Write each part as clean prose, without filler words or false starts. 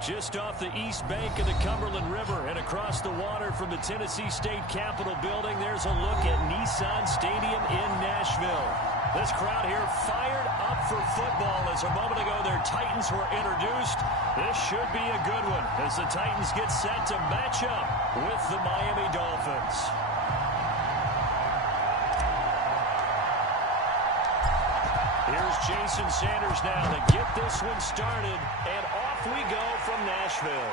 Just off the east bank of the Cumberland River and across the water from the Tennessee State Capitol building, there's a look at Nissan Stadium in Nashville. This crowd here fired up for football as a moment ago their Titans were introduced. This should be a good one as the Titans get set to match up with the Miami Dolphins. Here's Jason Sanders now to get this one started, and off we go from Nashville.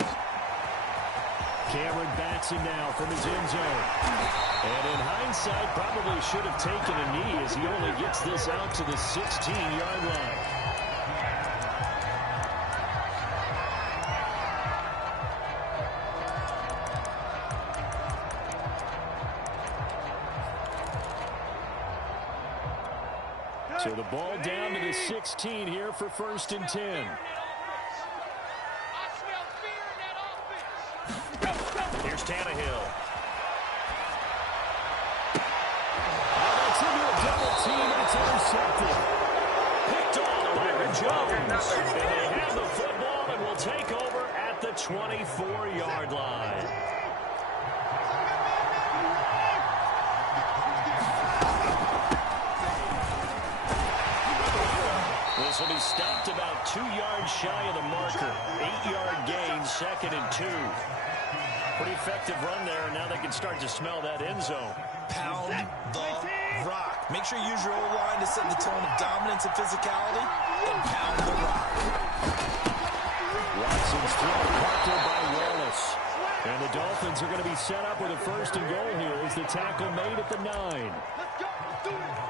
Cameron Batson now from his end zone. And in hindsight, probably should have taken a knee as he only gets this out to the 16-yard line. So the ball down to the 16 here for 1st and 10. Here's Tannehill. That's into a double team, and it's intercepted. Picked off Byron Jones. And they have the football and will take over at the 24-yard line. This will be stopped about 2 yards shy of the marker. 8-yard gain, 2nd and 2. Pretty effective run there. Now they can start to smell that end zone. Pound the rock. Make sure you use your O-line to set the tone of dominance and physicality, and pound the rock. Watson's throw caught by Wallace. And the Dolphins are going to be set up with a 1st and goal here as the tackle made at the 9.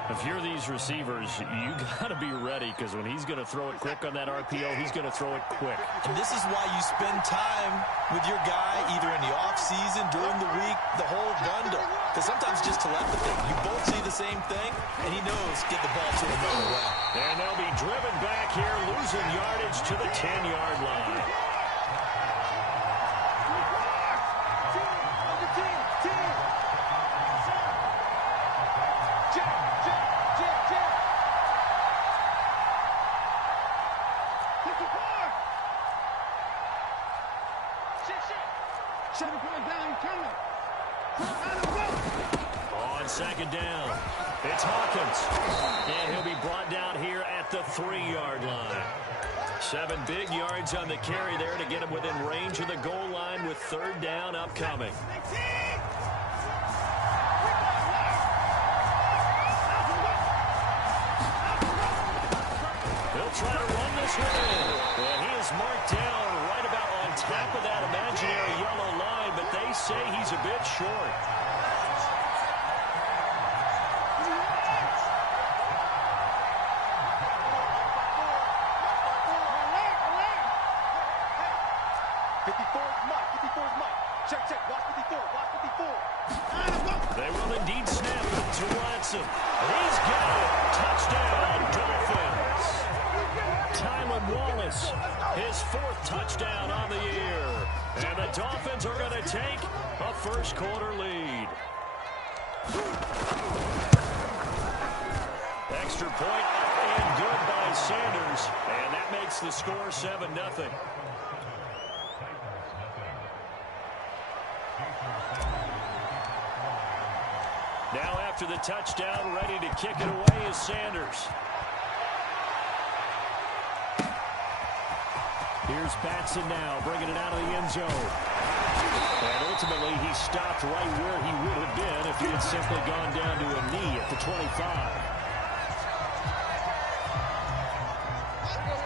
If you're these receivers, you got to be ready because when he's going to throw it quick on that RPO, he's going to throw it quick. And this is why you spend time with your guy either in the offseason, during the week, the whole bundle. Because sometimes just telepathy. You both see the same thing, and he knows get the ball to him right away. And they'll be driven back here, losing yardage to the 10-yard line. On 2nd down, it's Hawkins. And he'll be brought down here at the 3-yard line. 7 big yards on the carry there to get him within range of the goal line with 3rd down upcoming. He'll try to run this one in. And he is marked down right about on top of that imaginary yellow line, but they say he's a bit short. They will indeed snap it to Watson. He's got it. Touchdown, Dolphins. Tylan Wallace, his 4th touchdown on the year. And the Dolphins are going to take a 1st quarter lead. Extra point up and good by Sanders. And that makes the score 7-0. Now after the touchdown, ready to kick it away is Sanders. Here's Batson now, bringing it out of the end zone. And ultimately, he stopped right where he would have been if he had simply gone down to a knee at the 25.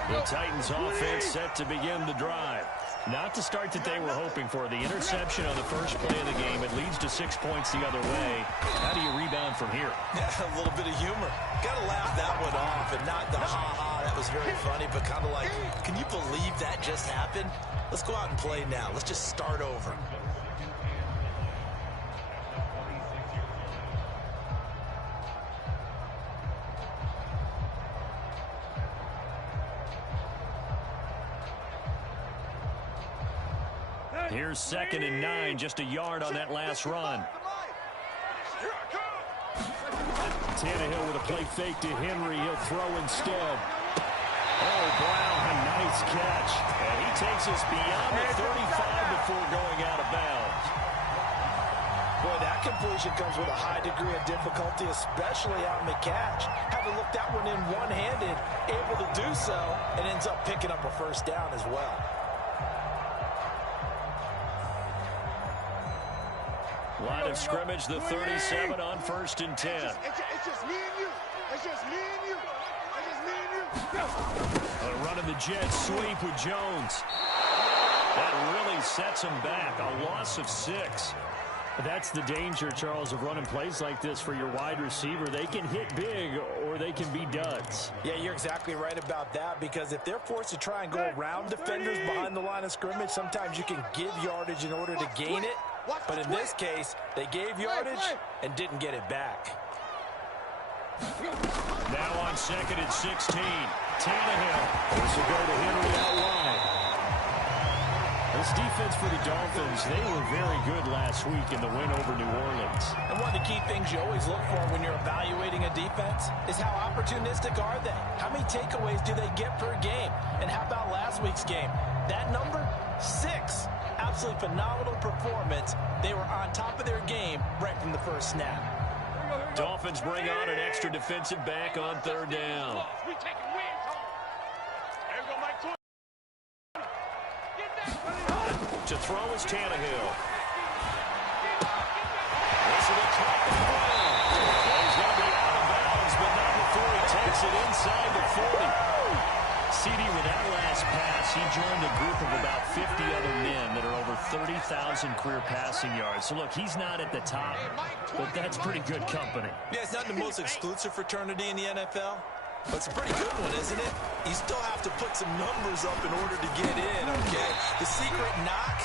The Titans offense set to begin the drive. Not the start that they were hoping for. The interception on the first play of the game. It leads to 6 points the other way. How do you rebound from here? Yeah, a little bit of humor. Got to laugh that one off and not the ha-ha. That was very funny, but kind of like, can you believe that just happened? Let's go out and play now. Let's just start over. Here's 2nd and 9, just a yard on that last run. Tannehill with a play fake to Henry. He'll throw instead. Oh, Brown, a Nice catch. And he takes us beyond the 35 before going out of bounds. Boy, that completion comes with a high degree of difficulty, especially on the catch. Had to look that one in one-handed, able to do so, and ends up picking up a first down as well. Line of scrimmage, the 37 on 1st and 10. It's just me and you. It's just me and you. It's just me and you. Running the jet sweep with Jones. That really sets him back. A loss of 6. That's the danger, Charles, of running plays like this for your wide receiver. They can hit big or they can be duds. Yeah, you're exactly right about that, because if they're forced to try and go around defenders behind the line of scrimmage, sometimes you can give yardage in order to gain it. But in this case, they gave yardage and didn't get it back. Now on 2nd and 16. Tannehill. This will go to Henry out wide. This defense for the Dolphins, they were very good last week in the win over New Orleans. And one of the key things you always look for when you're evaluating a defense is how opportunistic are they? How many takeaways do they get per game? And how about last week's game? That number, 6. Absolutely phenomenal performance. They were on top of their game right from the first snap. Dolphins bring on an extra defensive back on 3rd down. To throw is Tannehill. This is a trap and run. He's going to be out of bounds, but not before he takes it inside the 40. CD, with that last pass, he joined a group of about 50 other men that are over 30,000 career passing yards. So, look, he's not at the top, but that's pretty good company. Yeah, it's not the most exclusive fraternity in the NFL, but it's a pretty good one, isn't it? You still have to put some numbers up in order to get in, okay? The secret knock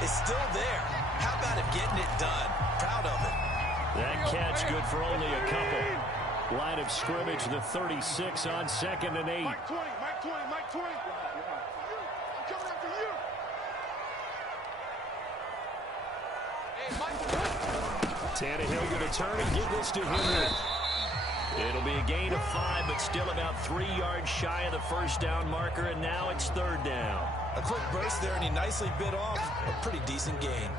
is still there. How about him getting it done? Proud of it. That catch good for only a couple. Line of scrimmage, the 36 on 2nd and 8. Mike 20, Mike 20, Mike 20. I'm coming after you. Hey, Mike 20. Tannehill going to turn and give this to Henry. It'll be a gain of 5, but still about 3 yards shy of the first down marker, and now it's 3rd down. A quick burst there, and he nicely bit off a pretty decent gain.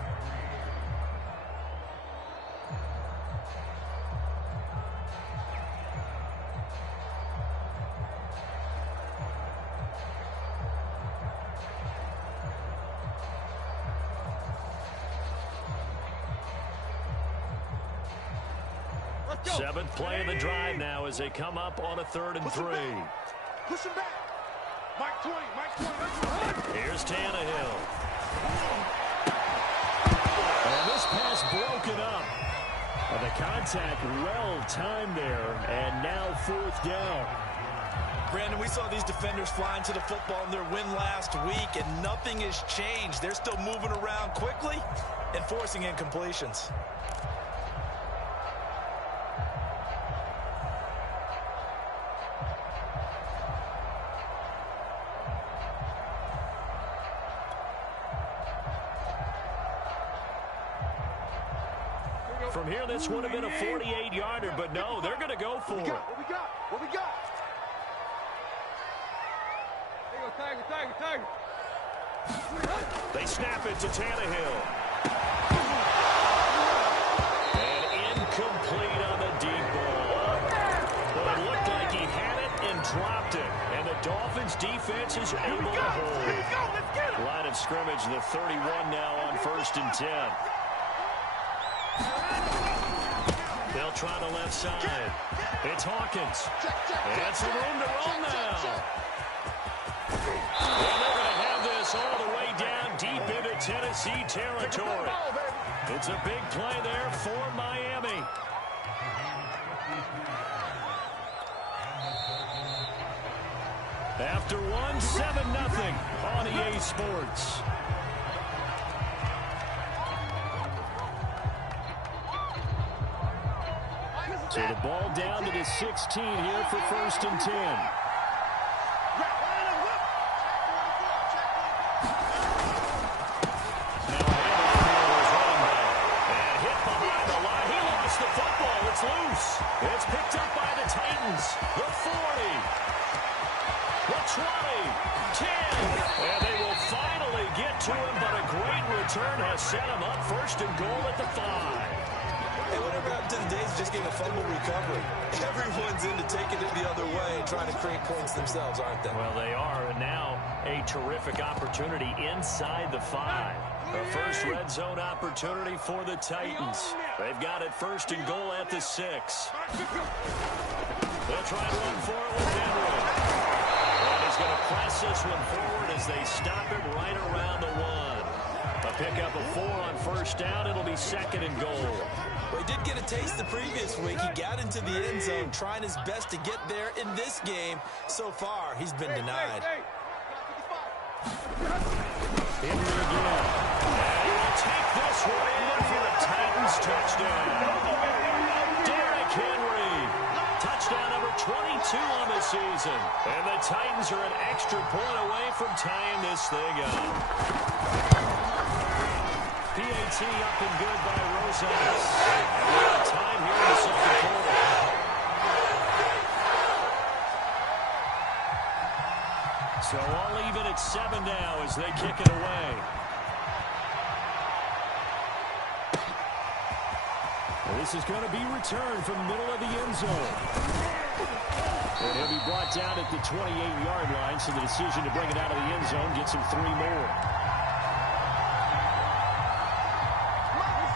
Seventh play of the drive now as they come up on a 3rd and 3. Push him back. Mike 20, Mike 20. Here's Tannehill. And this pass broken up. The contact well timed there, and now 4th down. Brandon, we saw these defenders flying to the football in their win last week, and nothing has changed. They're still moving around quickly and forcing incompletions. From here, this would have been a 48-yarder, but no, they're going to go for it. What we got? What we got? Tiger. They snap it to Tannehill. And incomplete on the deep ball. Well, it looked like he had it and dropped it. And the Dolphins defense is able to hold. Here we go. Let's get it. Line of scrimmage, the 31 now on 1st and 10. They'll try the left side. It's Hawkins. And some room to roll now. And they're going to have this all the way down deep into Tennessee territory. It's a big play there for Miami. After one, 7-0 on EA Sports. So the ball down to the 16 here for 1st and 10. Loose. It's picked up by the Titans. The 40. The 20. 10. to him, but a great return has set him up first and goal at the 5. Hey, whatever happened to the days of just getting a fumble recovery? Everyone's into taking it the other way and trying to create points themselves, aren't they? Well, they are, and now a terrific opportunity inside the 5. The first red zone opportunity for the Titans. They've got it first and goal at the 6. They'll try to run for it with Henry. And he's going to press this one forward as they stop him right around the 1. A pickup of 4 on first down. It'll be second and goal. Well, he did get a taste the previous week. He got into the end zone, trying his best to get there in this game. So far, he's been denied. Henry again. And he will take this one in for a Titans touchdown. Derrick Henry. Touchdown number 22 on the season. And the Titans are an extra point away from tying this thing up. PAT up and good by Rosales. And we have time here in the second quarter. So all even at 7 now as they kick it away. This is going to be returned from the middle of the end zone. And he'll be brought down at the 28-yard line, so the decision to bring it out of the end zone gets him 3 more.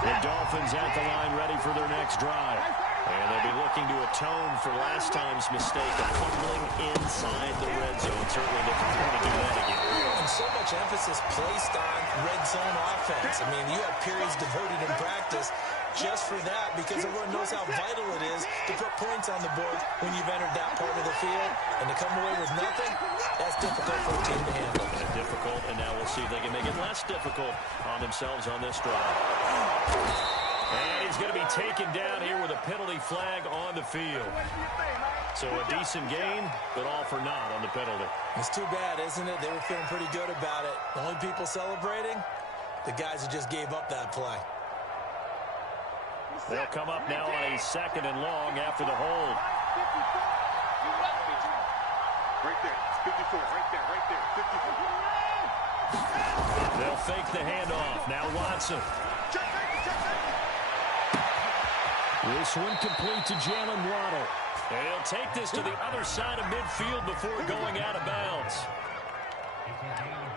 The Dolphins at the line ready for their next drive. And they'll be looking to atone for last time's mistake of fumbling inside the red zone. Certainly they don't want to do that again. And so much emphasis placed on red zone offense. I mean, you have periods devoted in practice just for that, because everyone knows how vital it is to put points on the board when you've entered that part of the field. And to come away with nothing, that's difficult for a team to handle. Difficult, and now we'll see if they can make it less difficult on themselves on this drive. And he's going to be taken down here with a penalty flag on the field. So a decent gain, but all for naught on the penalty. It's too bad, isn't it? They were feeling pretty good about it. The only people celebrating, the guys who just gave up that play. They'll come up now on a second and long after the hold. Right there, 54, right there, 54. They'll fake the handoff. Now Watson. This one complete to Jalen Waddle. And he'll take this to the other side of midfield before going out of bounds.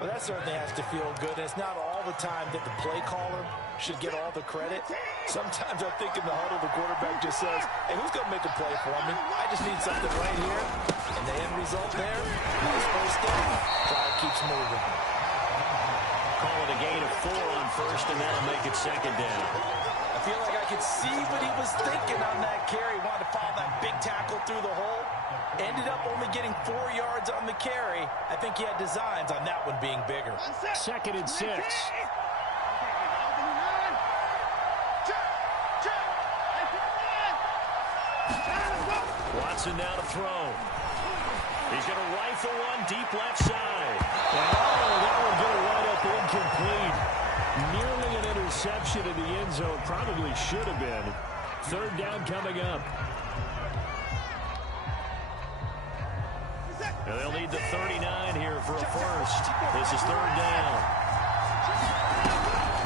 Well, that certainly has to feel good. It's not all the time that the play caller should get all the credit. Sometimes I think in the huddle, the quarterback just says, hey, who's going to make a play for me? I just need something right here. And the end result there, nice first down. Cloud keeps moving. Call it a gain of 4 on first, and that'll make it second down. I feel like I could see what he was thinking on that carry. Wanted to follow that big tackle through the hole. Ended up only getting 4 yards on the carry. I think he had designs on that one being bigger. Second and 6. Watson now to throw. He's going to rifle one deep left side. Oh, that one going right up incomplete. Nearly an interception in the end zone. Probably should have been. Third down coming up. And they'll need the 39 here for a first. This is third down.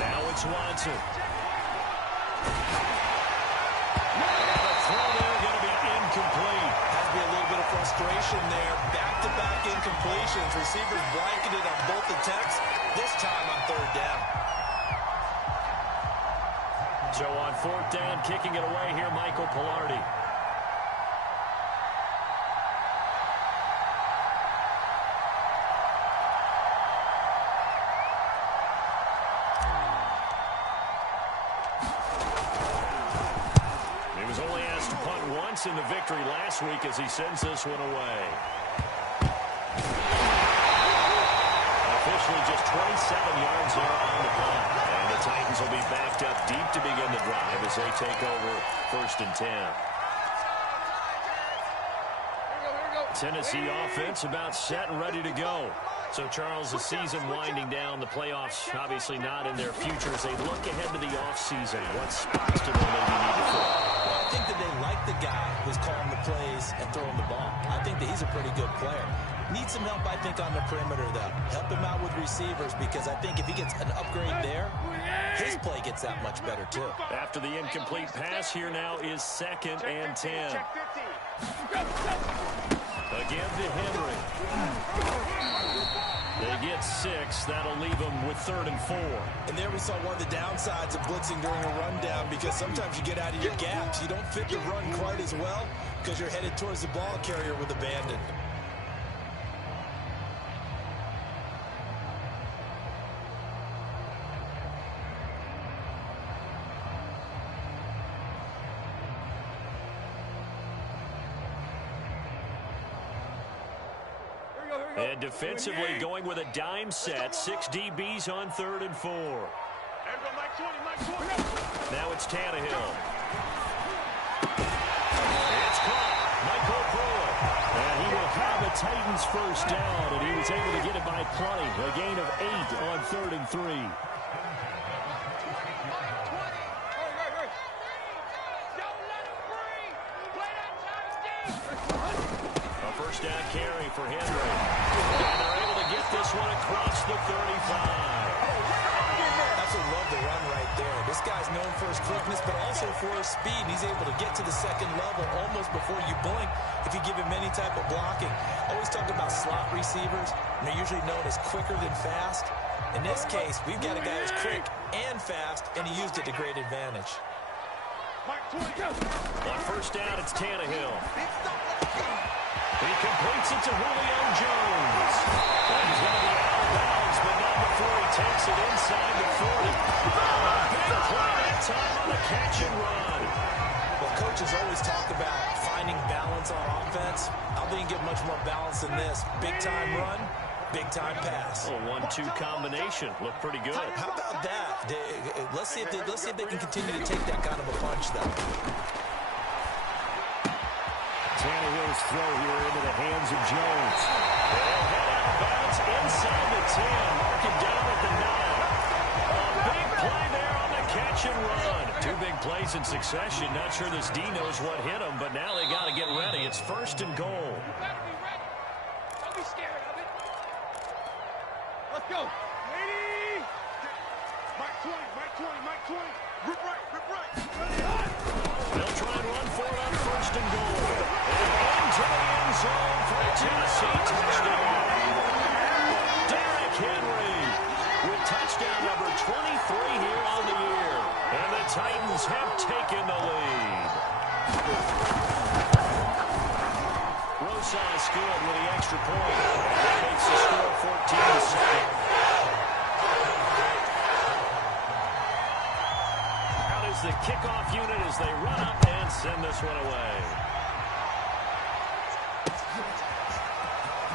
Now it's Watson. And a throw there going to be incomplete. Has to be a little bit of frustration there. Back-to-back incompletions. Receivers blanketed on both attempts. This time on third down. So on fourth down, kicking it away here, Michael Pilardi. He was only asked to punt once in the victory last week as he sends this one away. Officially just 27 yards there on the punt. And the Titans will be backed up deep to begin the drive as they take over first and 10. Tennessee offense about set and ready to go. So, Charles, the season winding down, the playoffs obviously not in their future as they look ahead to the offseason. What spots do they maybe need to fill? Well, I think that they like the guy who's calling the plays and throwing the ball. I think that he's a pretty good player. Needs some help, I think, on the perimeter, though. Help him out with receivers, because I think if he he gets an upgrade there, his play gets that much better too. After the incomplete pass, here now is 2nd and 10. Again to Henry. They get 6. That'll leave them with 3rd and 4. And there we saw one of the downsides of blitzing during a rundown, because sometimes you get out of your gaps. You don't fit the run quite as well because you're headed towards the ball carrier with abandon. And defensively going with a dime set. 6 DBs on 3rd and 4. Now it's Tannehill. It's caught. Michael Pruitt. And he will have a Titans first down, and he was able to get it by plenty. A gain of 8 on 3rd and 3. First down carry for Henry. And they're able to get this one across the 35. Absolutely love the run right there. This guy's known for his quickness, but also for his speed. And he's able to get to the 2nd level almost before you blink if you give him any type of blocking. Always talk about slot receivers, and they're usually known as quicker than fast. In this case, we've got a guy who's quick and fast, and he used it to great advantage. On first down, it's Tannehill. He completes it to Julio Jones. And he's going to be out of bounds, but not before he takes it inside the 40. Big play that time on the catch and run. Well, coaches always talk about finding balance on offense. I think you get much more balance than this. Big-time run, big-time pass. A 1-2 combination. Looked pretty good. How about that? Let's see if they can continue to take that kind of a punch, though. Tannehill's throw here into the hands of Jones. They'll head out of bounds inside the 10. Mark him down at the 9. A big play there on the catch and run. 2 big plays in succession. Not sure this D knows what hit him, but now they got to get ready. It's 1st and goal. You better be ready. Don't be scared of it. Let's go. Lady. Mike 20, Mike 20, Mike 20. Rip right, rip right. They'll try and run for it on 1st and goal. Into the end zone for a Tennessee touchdown. Derrick Henry with touchdown number 23 here on the year. And the Titans have taken the lead. Rosas good with the extra point. That makes the score 14-7. Out is the kickoff unit as they run up and send this one away.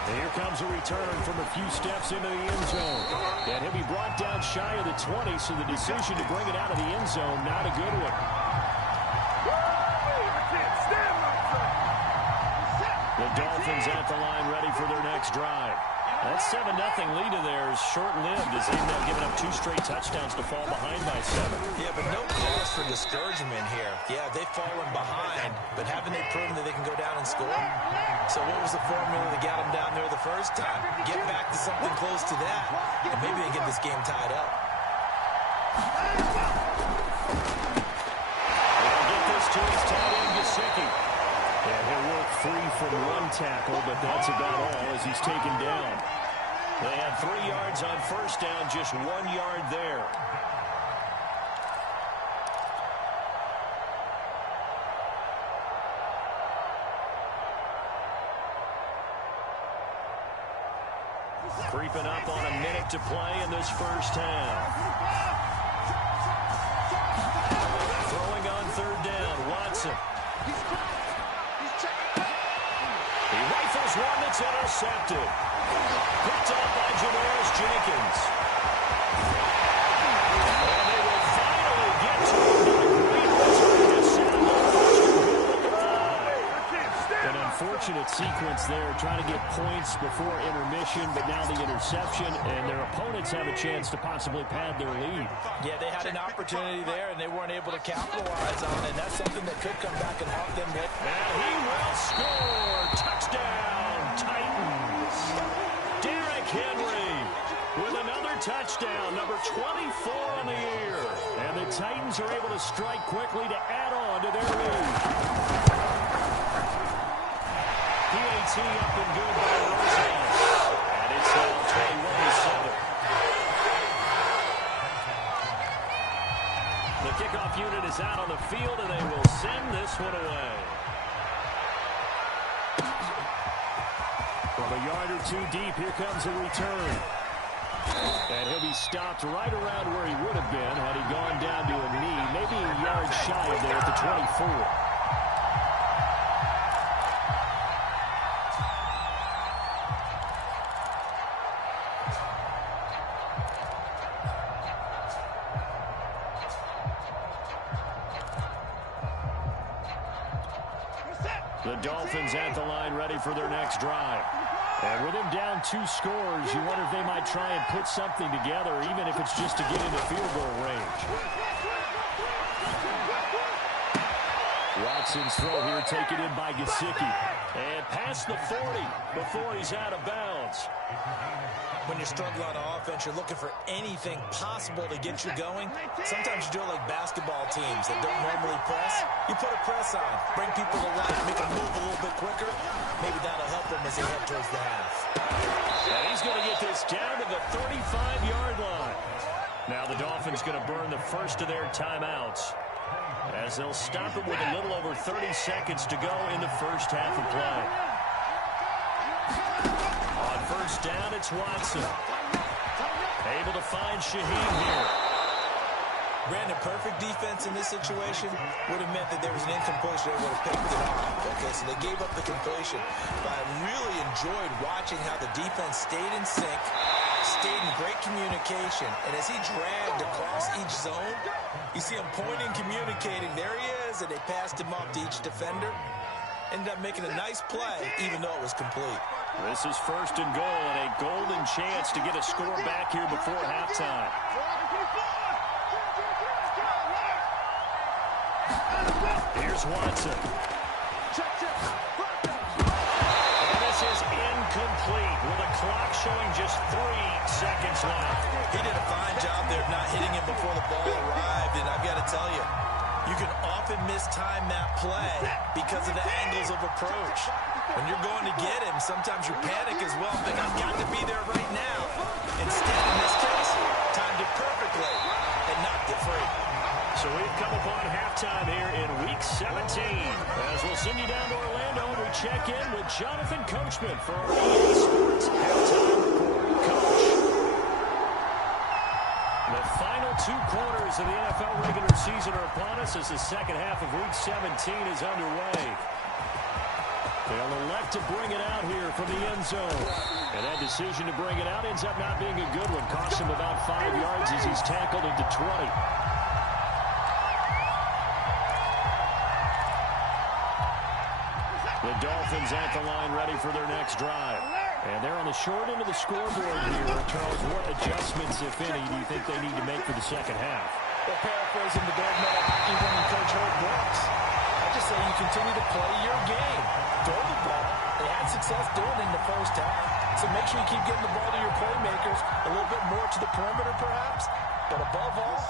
And here comes a return from a few steps into the end zone. And he'll be brought down shy of the 20, so the decision to bring it out of the end zone, not a good one. The Dolphins at the line ready for their next drive. That 7-0 lead of theirs short-lived as they've now given up 2 straight touchdowns to fall behind by 7. Yeah, but no cause for discouragement here. Yeah, they've fallen behind, but haven't they proven that they can go down and score? So what was the formula that got them down there the first time? Get back to something close to that, and maybe they get this game tied up. They'll get this to his tight end, Gesicki. And he'll work free from 1 tackle, but that's about all as he's taken down. They had 3 yards on first down, just 1 yard there. Creeping up on a minute to play in this first half. Throwing on 3rd down, Watson. He rifles one that's intercepted. Picked up by Janoris Jenkins. And they will finally get to another great return to set up the first goal at the 5. An unfortunate sequence there, trying to get points before intermission, but now the interception, and their opponents have a chance to possibly pad their lead. Yeah, they had an opportunity there, and they weren't able to capitalize on it. That's something that could come back and haunt them. And he will score. Touchdown, Titans. Derrick Henry with another touchdown, number 24 on the year. And the Titans are able to strike quickly to add on to their lead. PAT up and good by Rosales. And it's now 21-7. The kickoff unit is out on the field, and they will send this one away. From a yard or two deep, here comes a return. And he'll be stopped right around where he would have been had he gone down to a knee, maybe a yard shy of there at the 24. The Dolphins at the line ready for their next drive. And with him down 2 scores, you wonder if they might try and put something together, even if it's just to get into field goal range. Watson's throw here taken in by Gesicki. And past the 40 before he's out of bounds. When you're struggling on offense, you're looking for anything possible to get you going. Sometimes you do it like basketball teams that don't normally press. You put a press on, bring people to life, make them move a little bit quicker. Maybe that'll help them as they head towards the half. And he's going to get this down to the 35-yard line. Now the Dolphins going to burn the first of their timeouts, as they'll stop it with a little over 30 seconds to go in the first half of play. On first down, it's Watson. Able to find Shaheem here. Brandon, perfect defense in this situation would have meant that there was an incompletion. They would have picked it off. Okay, so they gave up the completion. But I really enjoyed watching how the defense stayed in sync, stayed in great communication. And as he dragged across each zone, you see him pointing, communicating. There he is, and they passed him off to each defender. Ended up making a nice play, even though it was complete. This is first and goal, and a golden chance to get a score back here before halftime. Here's Watson. And this is incomplete with the clock showing just 3 seconds left. He did a fine job there of not hitting him before the ball arrived, and I've got to tell you, you can often mistime that play because of the angles of approach. When you're going to get him, sometimes you panic as well, think I've got to be there right now. Instead, in this case, timed it perfectly and knocked it free. So we've come upon halftime here in Week 17. As we'll send you down to Orlando, and we check in with Jonathan Coachman for our EA Sports Halftime Report. Coach. The final 2 quarters of the NFL regular season are upon us as the second half of Week 17 is underway. They'll elect to bring it out here from the end zone. And that decision to bring it out ends up not being a good one. Costs him about 5 yards as he's tackled into 20. The Dolphins at the line ready for their next drive. And they're on the short end of the scoreboard here. Charles, what adjustments, if any, do you think they need to make for the second half? Well, paraphrasing the Dog Metal Hockey winning coach Herb Brooks, I just say you continue to play your game. Throw the ball. They had success doing it in the first half. So make sure you keep getting the ball to your playmakers, a little bit more to the perimeter perhaps. But above all,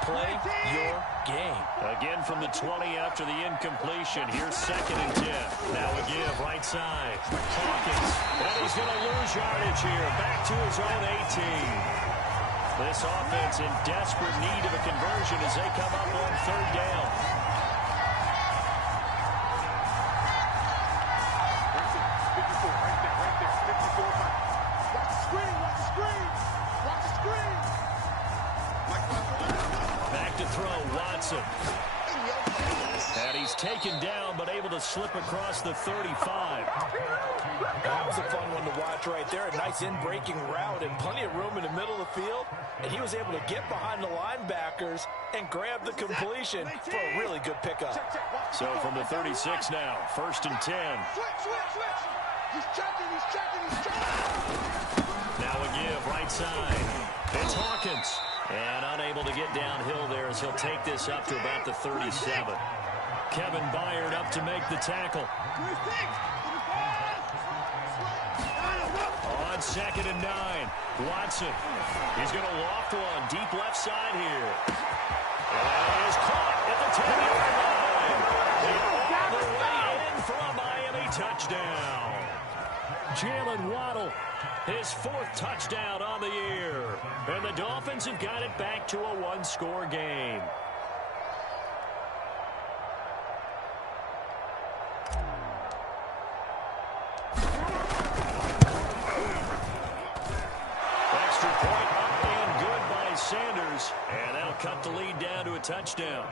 play your game. Again from the 20 after the incompletion. Here's second and 10. Now a give right side. Hawkins. And he's going to lose yardage here. Back to his own 18. This offense in desperate need of a conversion as they come up on third down. Back to throw, Watson. And he's taken down, but able to slip across the 35. That was a fun one to watch right there. A nice in-breaking route and plenty of room in the middle of the field. And he was able to get behind the linebackers and grab the completion for a really good pickup. So from the 36 now, first and 10. He's checking. Now a give, right side. It's Hawkins. And unable to get downhill there as he'll take this up to about the 37. Kevin Byard up to make the tackle. On 2nd and 9. Watson. He's going to loft one. Deep left side here. And is caught at the 10-yard line. All the way in for a Miami touchdown. Jalen Waddle, his 4th touchdown on the year. And the Dolphins have got it back to a one-score game. Extra point up and good by Sanders. And that'll cut the lead down to a touchdown.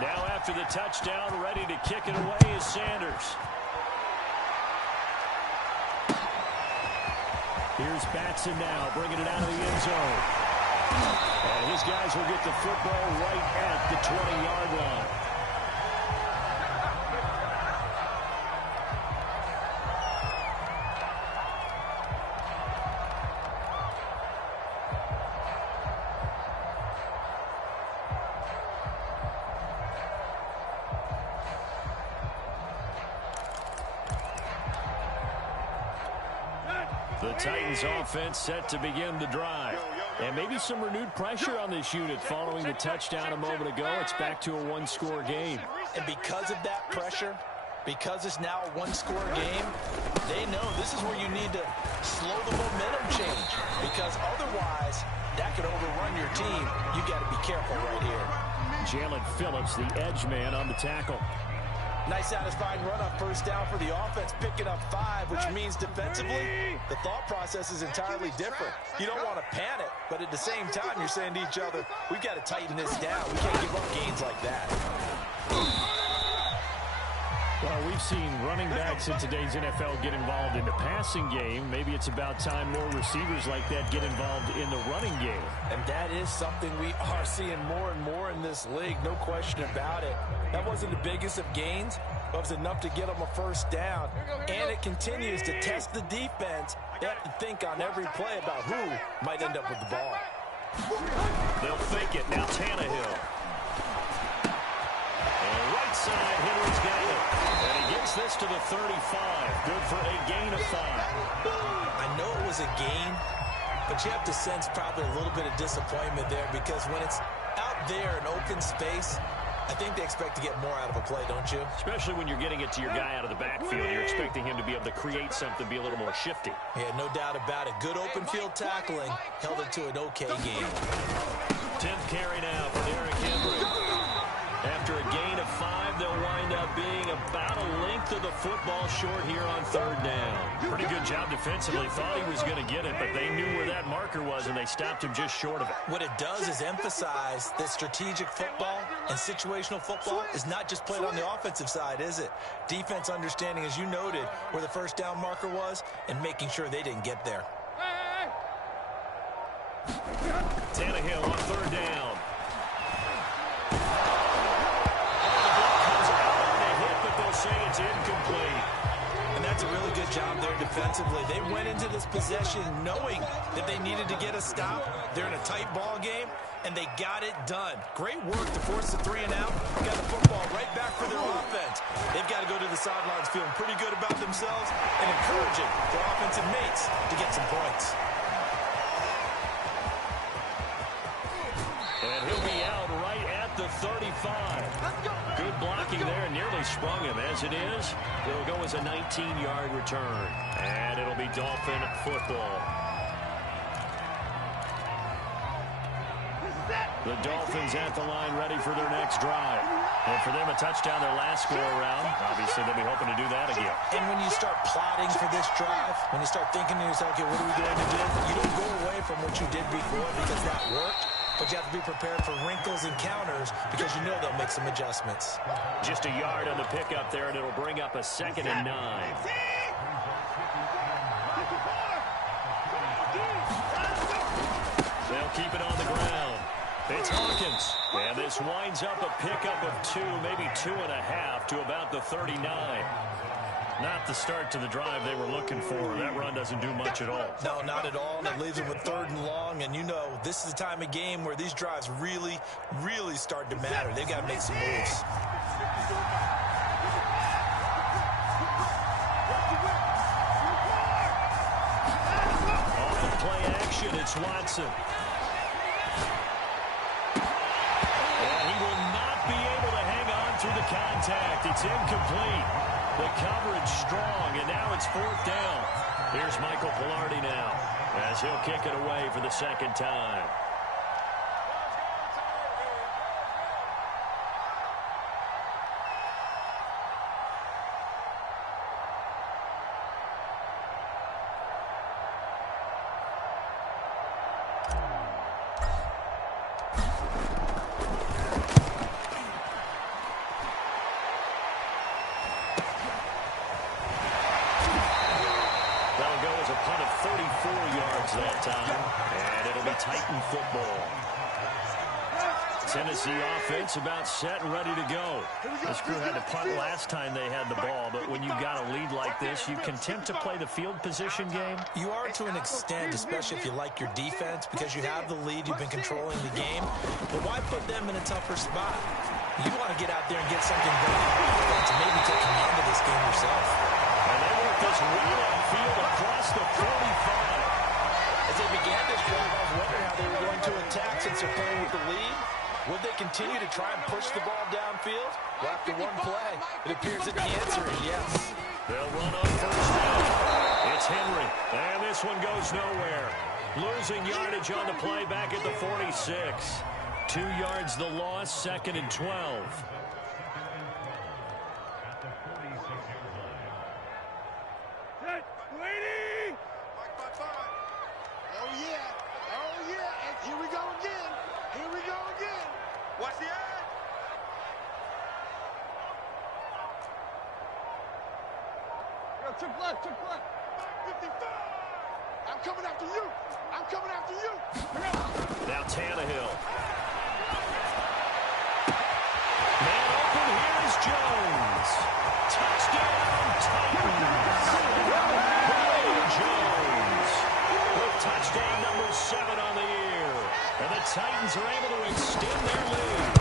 Now after the touchdown, ready to kick it away is Sanders. Here's Batson now, bringing it out of the end zone. And his guys will get the football right at the 20-yard line. The Titans offense set to begin the drive. And maybe some renewed pressure on this unit following the touchdown a moment ago. It's back to a one-score game. And because of that pressure, because it's now a one-score game, they know this is where you need to slow the momentum change. Because otherwise, that could overrun your team. You got to be careful right here. Jalen Phillips, the edge man on the tackle. Nice satisfying run on first down for the offense, picking up 5, which means defensively, the thought process is entirely different. You don't want to panic, but at the same time, you're saying to each other, we've got to tighten this down. We can't give up gains like that. Well, we've seen running backs in today's NFL get involved in the passing game. Maybe it's about time more receivers like that get involved in the running game. And that is something we are seeing more and more in this league, no question about it. That wasn't the biggest of gains, but it was enough to get them a first down. And it continues to test the defense. They have to think on every play about who might end up with the ball. They'll fake it. Now Tannehill. And right side, Henry's got it. And he gets this to the 35. Good for a gain of 5. I know it was a gain, but you have to sense probably a little bit of disappointment there because when it's out there in open space, I think they expect to get more out of a play, don't you? Especially when you're getting it to your guy out of the backfield. You're expecting him to be able to create something, be a little more shifty. Yeah, no doubt about it. Good open field tackling held it to an okay game. 10th carry now for Derrick Henry. After a gain of 5, they'll wind up being about a length of the football short here on 3rd down. Pretty good job defensively. Thought he was going to get it, but they knew where that marker was, and they stopped him just short of it. What it does is emphasize that strategic football and situational football is not just played on the offensive side, is it? Defense understanding, as you noted, where the first down marker was and making sure they didn't get there. Tannehill on 3rd down. Say it's incomplete. And that's a really good job there defensively. They went into this possession knowing that they needed to get a stop. They're in a tight ball game, and they got it done. Great work to force the 3 and out. Got the football right back for their offense. They've got to go to the sidelines feeling pretty good about themselves and encouraging their offensive mates to get some points. And he'll be out right at the 35. Good blocking there, nearly sprung him. As it is, it'll go as a 19-yard return. And it'll be Dolphin football. The Dolphins at the line ready for their next drive. And for them, a touchdown their last go-around. Obviously, they'll be hoping to do that again. And when you start plotting for this drive, when you start thinking to yourself, okay, what are we going to do? You don't go away from what you did before because that worked. But you have to be prepared for wrinkles and counters because you know they'll make some adjustments. Just a yard on the pickup there, and it'll bring up a 2nd and 9. They'll keep it on the ground. It's Hawkins. And this winds up a pickup of 2, maybe 2.5 to about the 39. Not the start to the drive they were looking for. That run doesn't do much at all. No, not at all. And it leaves them with 3rd and long. And you know, this is the time of game where these drives really, really start to matter. They've got to make some moves. On the play action, it's Watson. And he will not be able to hang on through the contact. It's incomplete. The coverage strong, and now it's 4th down. Here's Michael Pilardi now, as he'll kick it away for the 2nd time. That time, and it'll be Titan football. Tennessee offense about set and ready to go. This crew had to punt last time they had the ball, but when you've got a lead like this, you can tend to play the field position game. You are to an extent, especially if you like your defense, because you have the lead, you've been controlling the game. But why put them in a tougher spot? You want to get out there and get something going on offense and maybe take command of this game yourself. And they work this right upfield across the 45. As they began this drive, I was wondering how they were going to attack since they're playing with the lead. Would they continue to try and push the ball downfield? Well, after one play, it appears that the answer is yes. They'll run on 1st down. It's Henry, and this one goes nowhere. Losing yardage on the play back at the 46. 2 yards the loss, 2nd and 12. Watch the edge. Yo, took left. 55. I'm coming after you. Now Tannehill. Man open, here's Jones. Touchdown, Titans. Julio Jones with touchdown number 7 on the year. And the Titans are able to extend their lead.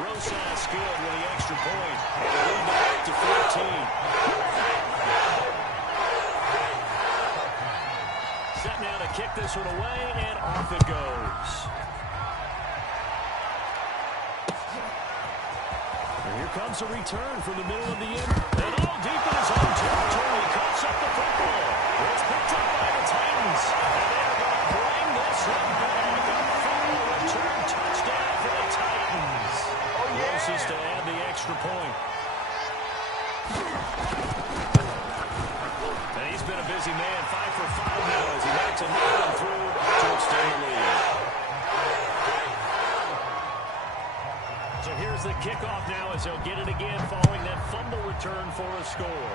Rosas good with the extra point. And a lead back to 14. Set now to kick this one away, and off it goes. And here comes a return from the middle of the end. And all deep in his own territory. He coughs up the football. It's picked up by the Titans. And they're going to bring this one back. A final return touchdown for the Titans. Rosas to add the extra point. And he's been a busy man, 5 for 5 now as he makes another one through to extend the lead. So here's the kickoff now as they'll get it again following that fumble return for a score.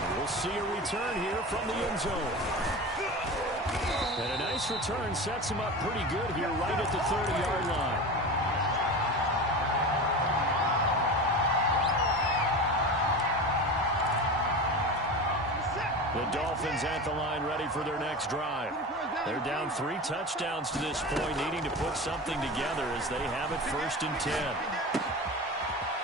And we'll see a return here from the end zone. And a nice return sets him up pretty good here right at the 30-yard line. The Dolphins at the line ready for their next drive. They're down 3 touchdowns to this point, needing to put something together as they have it 1st and 10.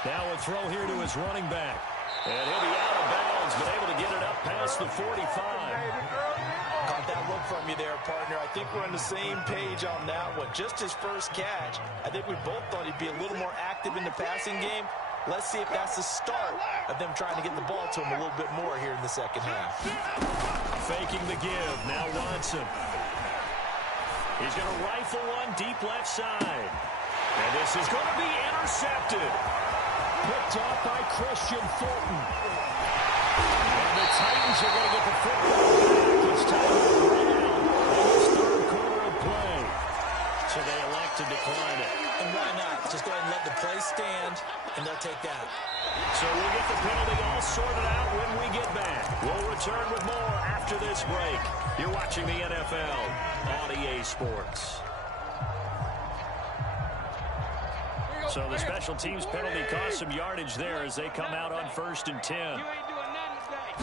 Now a throw here to his running back. And he'll be out of bounds, but able to get it up past the 45. Caught that look from you there, partner. I think we're on the same page on that one. Just his first catch. I think we both thought he'd be a little more active in the passing game. Let's see if that's the start of them trying to get the ball to him a little bit more here in the second half. Faking the give. Now Watson. He's going to rifle one deep left side. And this is going to be intercepted. Picked off by Christian Fulton. And the Titans are going to get the football back. It's time to run out in this 3rd quarter of play. So they elect to decline it. And why not? Just go ahead and let the play stand, and they'll take that. So we'll get the penalty all sorted out when we get back. We'll return with more after this break. You're watching the NFL on EA Sports. So So the special teams penalty cost some yardage there as they come out on 1st and 10. You ain't doing nothing today.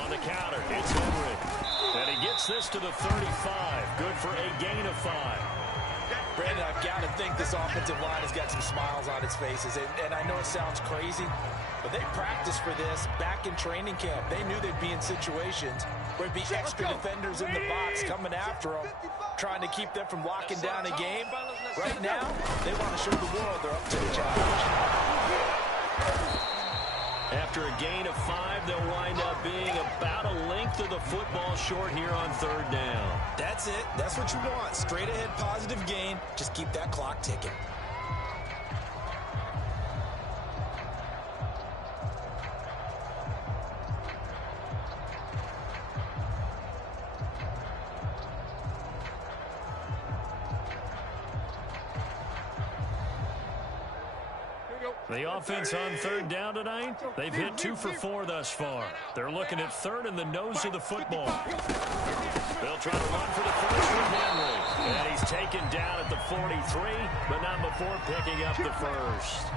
On the counter, it's Henry. And he gets this to the 35. Good for a gain of 5. Brandon, I've got to think this offensive line has got some smiles on its faces. And I know it sounds crazy, but they practiced for this back in training camp. They knew they'd be in situations where it'd be extra defenders in the box coming after them, trying to keep them from locking down a game. Right now, they want to show the world they're up to the challenge. After a gain of 5, they'll wind up being about a length of the football short here on 3rd down. That's it. That's what you want. Straight ahead positive gain. Just keep that clock ticking. The offense on 3rd down tonight, they've hit 2 for 4 thus far. They're looking at 3rd in the nose of the football. They'll try to run for the first with Henry. And he's taken down at the 43, but not before picking up the first.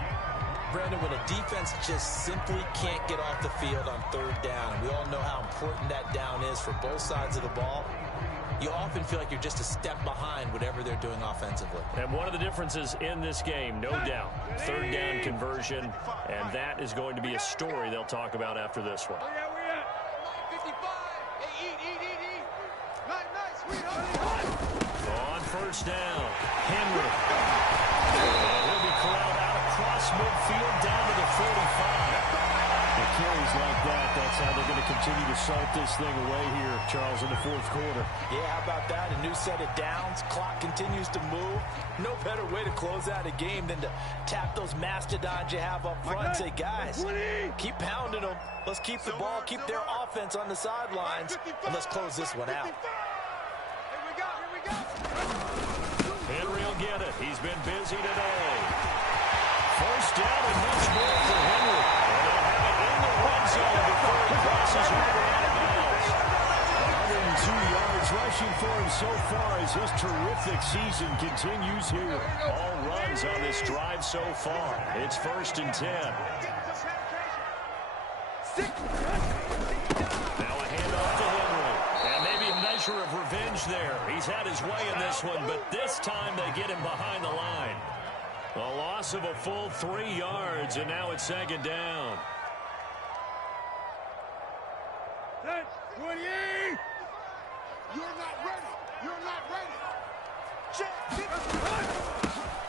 Brandon, when a defense just simply can't get off the field on 3rd down, and we all know how important that down is for both sides of the ball, you often feel like you're just a step behind whatever they're doing offensively. And one of the differences in this game, no doubt, 3rd down conversion, and that is going to be a story they'll talk about after this one. Where at? 55. Hey, eat. Nice, sweetheart. On 1st down, Henry. And he'll be corralled out across midfield down to the 45. With carries like that, that's how they're going to continue to salt this thing away here, Charles, in the 4th quarter. Yeah, how about that? A new set of downs. Clock continues to move. No better way to close out a game than to tap those mastodons you have up front and say, guys, keep pounding them. Let's keep the ball, keep their offense on the sidelines, and let's close this one out. Here we go. Henry will get it. He's been busy today. 1st down and much more for Henry. And they'll have it in the red zone before he crosses over out of bounds. 102 yards rushing for him so far as this terrific season continues here. All runs on this drive so far. It's 1st and 10. Now a handoff to Henry. And maybe a measure of revenge there. He's had his way in this one, but this time they get him behind the line. A loss of a full 3 yards, and now it's 2nd down. 28. You're not ready.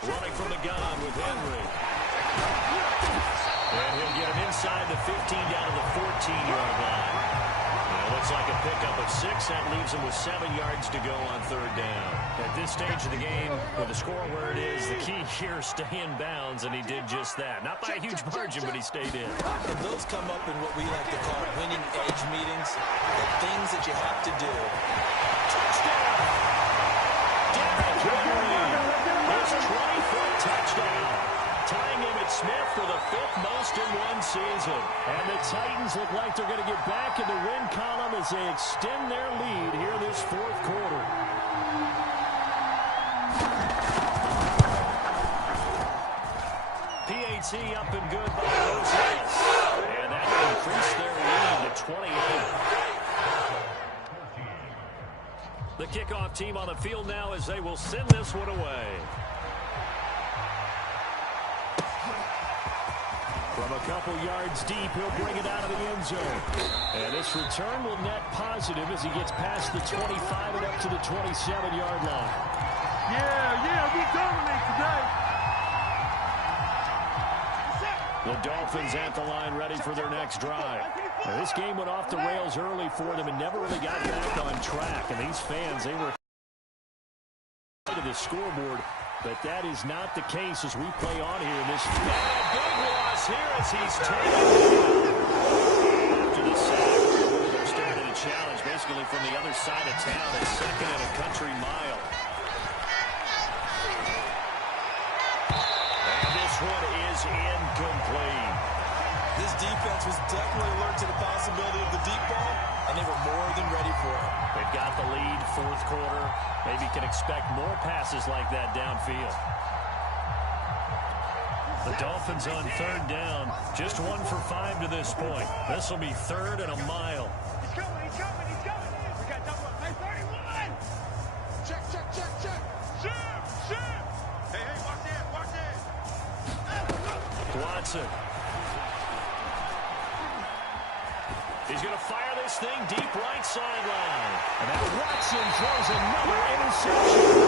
Running from the gun with Henry. And he'll get him inside the 15 down to the 14-yard line. It looks like a pickup of 6. That leaves him with 7 yards to go on 3rd down. At this stage of the game, with the score where it is, the key here is stay in bounds, and he did just that. Not by a huge margin, but he stayed in. And those come up in what we like to call winning edge meetings, the things that you have to do. Touchdown! Derrick Henry! His 24th touchdown. Tying Emmitt Smith for the 5th most in one season. And the Titans look like they're going to get back in the win column as they extend their lead here this 4th quarter. PAT up and good by Rosales. And that will increase their lead to 28. The kickoff team on the field now as they will send this one away. From a couple yards deep, he'll bring it out of the end zone. And this return will net positive as he gets past the 25 and up to the 27-yard line. Yeah, we dominate today. The Dolphins at the line ready for their next drive. Now, this game went off the rails early for them and never really got back on track. And these fans, they were to the scoreboard. But that is not the case as we play on here in this. And a big loss here as he's taken after the sack. They're starting a challenge basically from the other side of town at 2nd and a country mile. And this one is incomplete. This defense was definitely alert to the possibility of the deep ball, and they were more than ready for it. They've got the lead, 4th quarter. Maybe can expect more passes like that downfield. The Dolphins on third down. Just 1 for 5 to this point. This will be third and a mile. He's coming, he's coming, he's coming. We got double up. Hey, 31! Check, check, check, check. Shoot, shoot. Hey, hey, watch that, watch that. Watson. He's going to fire this thing deep right sideline. And now Watson throws another interception.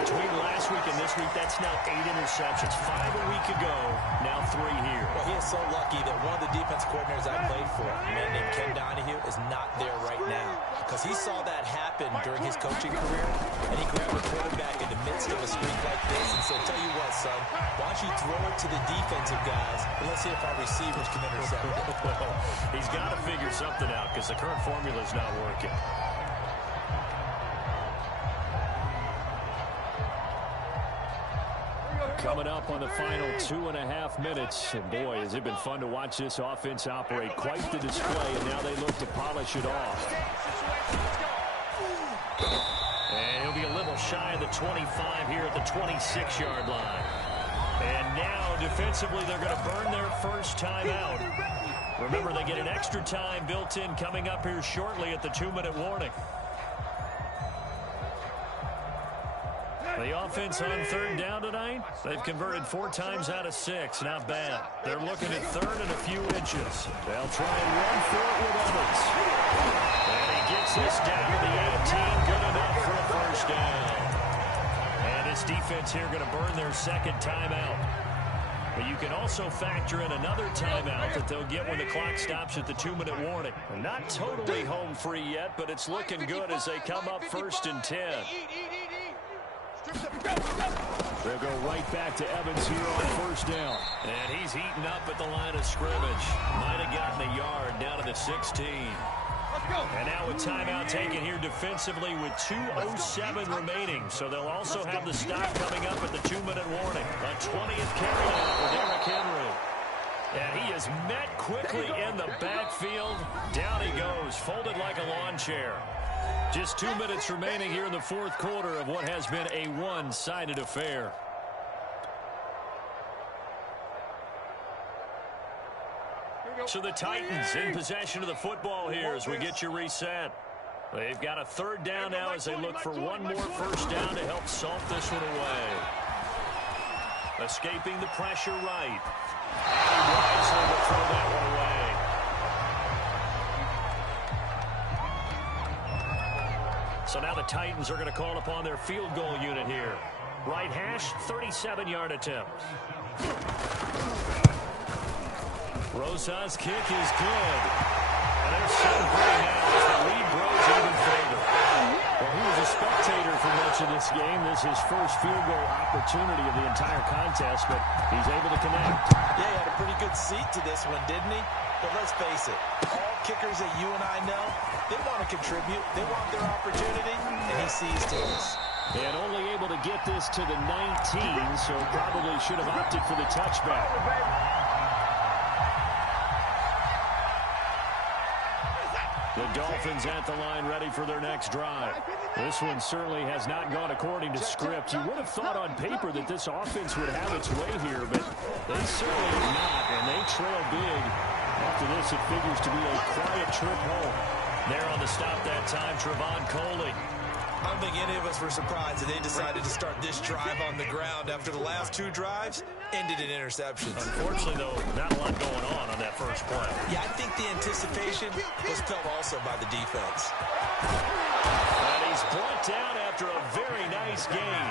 Between last week and this week, that's now 8 interceptions. 5 a week ago, now 3 here. Well, he is so lucky that one of the defense coordinators I played for, a man named Ken Donahue, is not there right now. Because he saw that happen during his coaching career, and he grabbed a quarterback in the midst of a streak like this and said, tell you what, son, why don't you throw it to the defensive guys, and let's see if our receivers can intercept it. Well, he's got to figure something out because the current formula is not working. Coming up on the final 2.5 minutes. And boy, has it been fun to watch this offense operate. Quite the display, and now they look to polish it off. And he'll be a little shy of the 25 here at the 26-yard line. And now, defensively, they're going to burn their first time out. Remember, they get an extra time built in coming up here shortly at the 2-minute warning. The offense on third down tonight, they've converted 4 times out of 6. Not bad. They're looking at third and a few inches. They'll try and run for it with Evans. And he gets this down to the 18. Good enough for a first down. And this defense here going to burn their second timeout. But you can also factor in another timeout that they'll get when the clock stops at the 2-minute warning. They're not totally home free yet, but it's looking good as they come up 1st and 10. They'll go right back to Evans here on first down. And he's heating up at the line of scrimmage. Might have gotten a yard down to the 16. And now a timeout taken here defensively with 2:07 remaining. So they'll also have the stop coming up at the 2-minute warning. A 20th carry out for Derrick Henry. And he is met quickly in the backfield. Down he goes, folded like a lawn chair. Just 2 minutes remaining here in the fourth quarter of what has been a one-sided affair. So the Titans in possession of the football here as we get you reset. They've got a third down now as they look for one more first down to help salt this one away. Escaping the pressure right. Wisely to throw that one away. So now the Titans are going to call upon their field goal unit here. Right hash, 37-yard attempt. Rosa's kick is good. And they're celebrating now as the lead grows even further. Well, he was a spectator for much of this game. This is his first field goal opportunity of the entire contest, but he's able to connect. Yeah, he had a pretty good seat to this one, didn't he? But let's face it, all kickers that you and I know, they want to contribute. They want their opportunity, and he sees to this. And only able to get this to the 19, so probably should have opted for the touchback. The Dolphins at the line ready for their next drive. This one certainly has not gone according to script. You would have thought on paper that this offense would have its way here, but they certainly have not, and they trail big. After this, it figures to be a quiet trip home. There on the stop that time, Trevon Coley. I don't think any of us were surprised that they decided to start this drive on the ground after the last 2 drives ended in interceptions. Unfortunately, though, not a lot going on that first play. Yeah, I think the anticipation was felt also by the defense. And he's brought down after a very nice gain.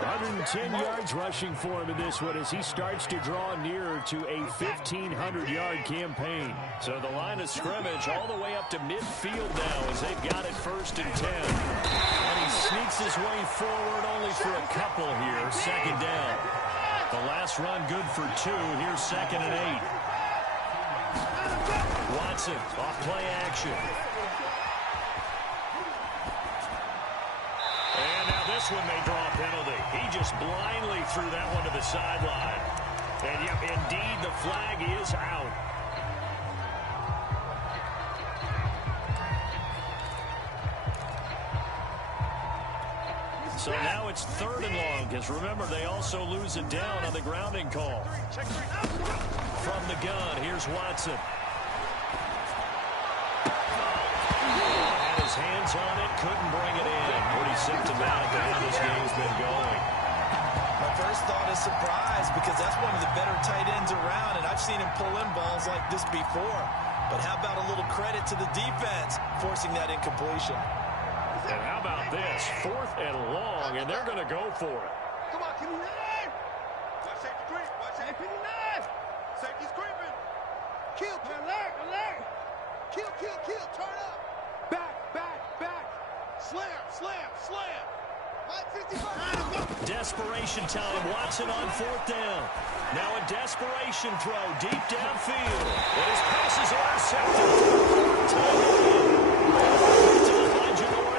110 yards rushing for him in this one as he starts to draw nearer to a 1,500-yard campaign. So the line of scrimmage all the way up to midfield now as they've got it 1st and 10. And he sneaks his way forward only for a couple here. 2nd down. The last run good for 2. Here's 2nd and 8. Watson off play action. And now this one may draw a penalty. He just blindly threw that one to the sideline. And yep, indeed, the flag is out. So now it's 3rd and long, because remember, they also lose it down on the grounding call. From the gun, here's Watson. Had his hands on it, couldn't bring it in. Pretty symptomatic of how this game's been going. My first thought is surprise, because that's one of the better tight ends around, and I've seen him pull in balls like this before. But how about a little credit to the defense forcing that incompletion? And how about this? 4th and long, and they're going to go for it. Come on, keep it in. Watch safety creep. Watch safety creep. Safety's creeping. Kill, alert, alert. Kill, kill, kill. Turn up. Back, back, back. Slam, slam, slam. Desperation time. Watson on 4th down. Now a desperation throw deep downfield. And his pass is intercepted.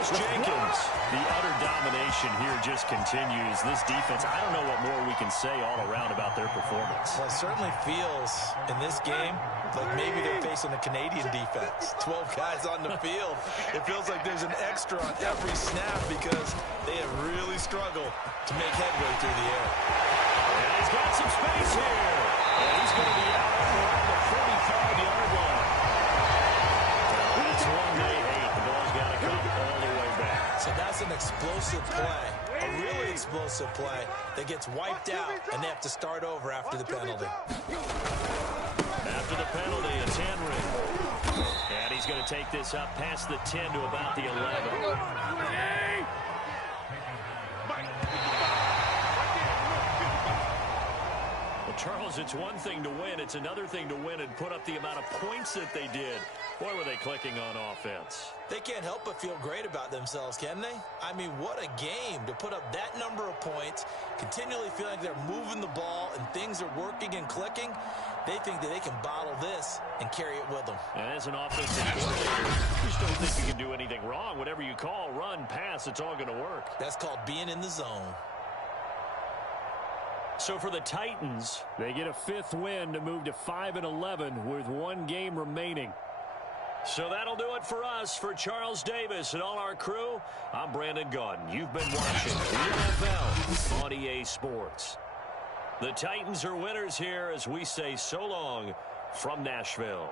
Jenkins. The utter domination here just continues. This defense, I don't know what more we can say all around about their performance. Well, it certainly feels in this game like maybe they're facing a Canadian defense. 12 guys on the field. It feels like there's an extra on every snap because they have really struggled to make headway through the air. And he's got some space here. And he's going to be out around the 45-yard line. That's one they hate. The ball's got to come all the way back. So that's an explosive play, a really explosive play that gets wiped out, and they have to start over after the penalty. After the penalty, it's Henry. And he's going to take this up past the 10 to about the 11. Well, Charles, it's one thing to win. It's another thing to win and put up the amount of points that they did. Boy, were they clicking on offense. They can't help but feel great about themselves, can they? I mean, what a game to put up that number of points, continually feel like they're moving the ball and things are working and clicking. They think that they can bottle this and carry it with them. And as an offensive coordinator, you just don't think you can do anything wrong. Whatever you call, run, pass, it's all going to work. That's called being in the zone. So for the Titans, they get a 5th win to move to 5-11 with 1 game remaining. So that'll do it for us. For Charles Davis and all our crew, I'm Brandon Gaudin. You've been watching the NFL on EA Sports. The Titans are winners here as we say so long from Nashville.